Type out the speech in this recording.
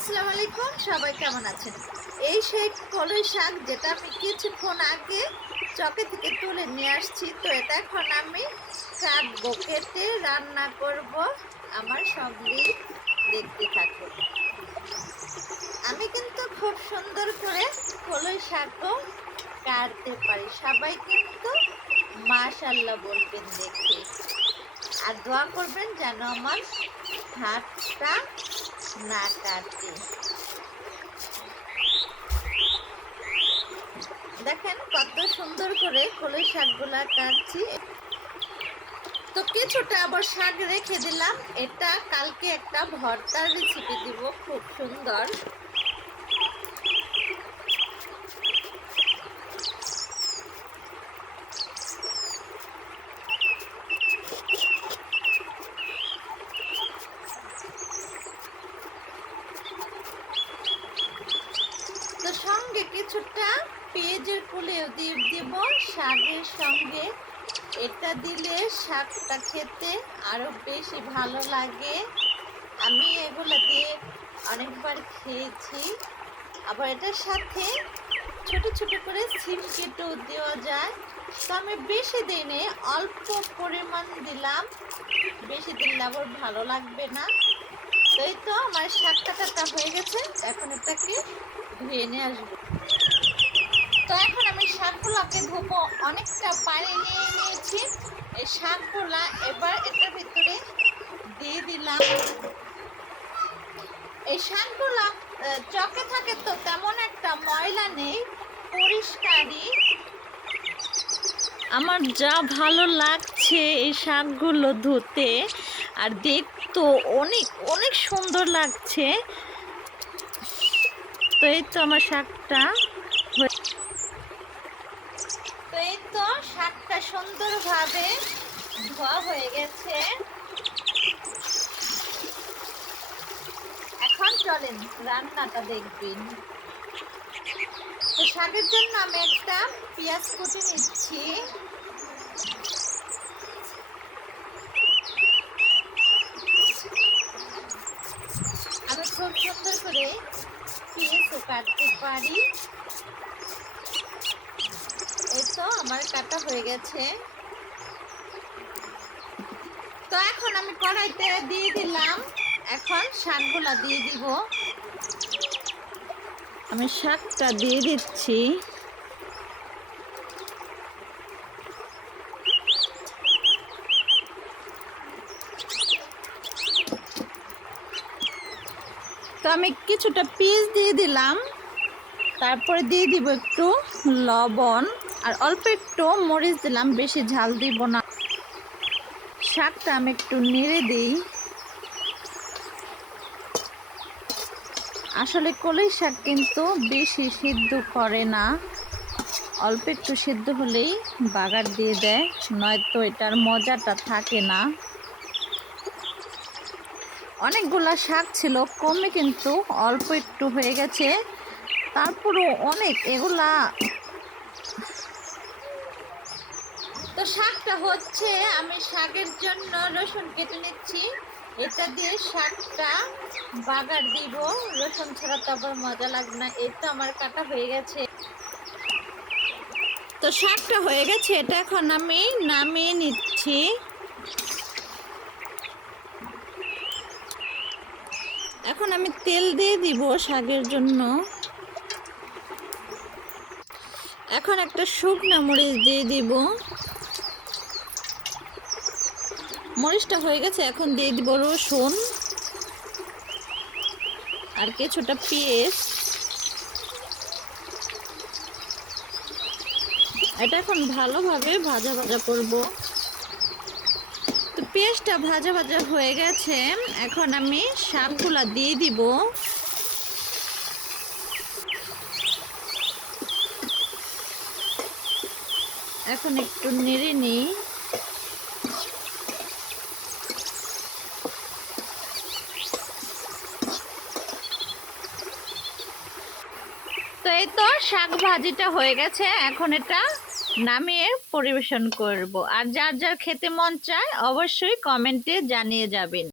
আসসালামু আলাইকুম, সবাই কেমন আছেন? এই সেই কলই শাক যেটা আমি কিছুক্ষণ আগে চকে থেকে তুলে নিয়ে আসছি। তো এটা এখন আমি কাটবো, কেটে রান্না করব। আমার সবই দেখতে থাকুন। আমি কিন্তু খুব সুন্দর করে কলই শাকও কাটতে পারি। সবাই কিন্তু মাশাআল্লাহ বলবেন দেখে, আর দোয়া করবেন যেন আমার হাতটা না কাটে। দেখেন কত সুন্দর করে কলই শাকগুলা কাটছি। তো কিছুটা আবার শাক রেখে দিলাম, এটা কালকে একটা ভর্তার রেসিপি দিব, খুব সুন্দর। তো সঙ্গে কিছুটা পেঁয়াজের কুলেও দিয়ে দিব শাকের সঙ্গে। এটা দিলে শাকটা খেতে আরো বেশি ভালো লাগে। আমি এগুলো দিয়ে অনেকবার খেয়েছি। আবার এটার সাথে ছোট ছোট করে সিম কেটেও দেওয়া যায়। তো আমি বেশি দিনে অল্প পরিমাণ দিলাম, বেশি দিলে আবার ভালো লাগবে না। তো এই তো আমার শাকটা কাটা হয়ে গেছে, এখন এটাকে ধুয়ে নিয়ে আসবো। তো এখন আমি শাকগুলোকে ধুবো, অনেকটা পানি নিয়ে নিয়েছি। এই শাকগুলা এবার এটার ভিতরে দিয়ে দিলাম। এই শাকগুলা চকে থাকে তো তেমন একটা ময়লা নেই, পরিষ্কারই। আমার যা ভালো লাগছে এই শাকগুলো ধুতে, আর দেখতো অনেক অনেক সুন্দর লাগছে। তো এই তো আমার শাকটা, তো এই তো শাকটা সুন্দরভাবে ধোয়া হয়ে গেছে। এখন চলেন রান্নাটা দেখবেন। তো শাকের জন্য আমি একটা পেঁয়াজ কুচি নিচ্ছি। আমি খুব সুন্দর করে পেঁয়াজও কাটতে পারি। এই তো আমার কাটা হয়ে গেছে। তো এখন আমি কড়াইতে দিয়ে দিলাম, এখন শাকগুলা দিয়ে দিব। আমি শাকটা দিয়ে দিচ্ছি। তো আমি কিছুটা পেঁয়াজ দিয়ে দিলাম, তারপরে দিয়ে দিব একটু লবণ আর অল্প একটু মরিচ দিলাম, বেশি ঝাল দিব না। শাকটা আমি একটু নেড়ে দিই। আসলে কলই শাক কিন্তু বেশি সিদ্ধ করে না, অল্প একটু সিদ্ধ হলেই বাগার দিয়ে দেয়, নয়তো এটার মজাটা থাকে না। অনেকগুলা শাক ছিল, কমে কিন্তু অল্প একটু হয়ে গেছে, তারপরও অনেক এগুলা। তো শাকটা হচ্ছে, আমি শাকের জন্য রসুন কেটে নিচ্ছি। এটা দিয়ে শাকটা বাগার দিব, রসুন ছাড়া তো আবার মজা লাগবে না। এই তো আমার কাটা হয়ে গেছে। তো শাকটা হয়ে গেছে, এটা এখন আমি নামিয়ে নিচ্ছি। এখন আমি তেল দিয়ে দিব শাকের জন্য। এখন একটা শুকনো মরিচ দিয়ে দিব। মরিচটা হয়ে গেছে, এখন দিয়ে দিব রসুন আর কিছুটা পেঁয়াজ। এটা এখন ভালোভাবে ভাজা ভাজা করব। তো পেঁয়াজটা ভাজা ভাজা হয়ে গেছে, এখন আমি শাকগুলা দিয়ে দিব। এখন একটু নেড়ে নিই। তো এই তো শাক ভাজিটা হয়ে গেছে, এখন এটা নামিয়ে পরিবেশন করব। আর যার যার খেতে মন চায় অবশ্যই কমেন্টে জানিয়ে যাবেন।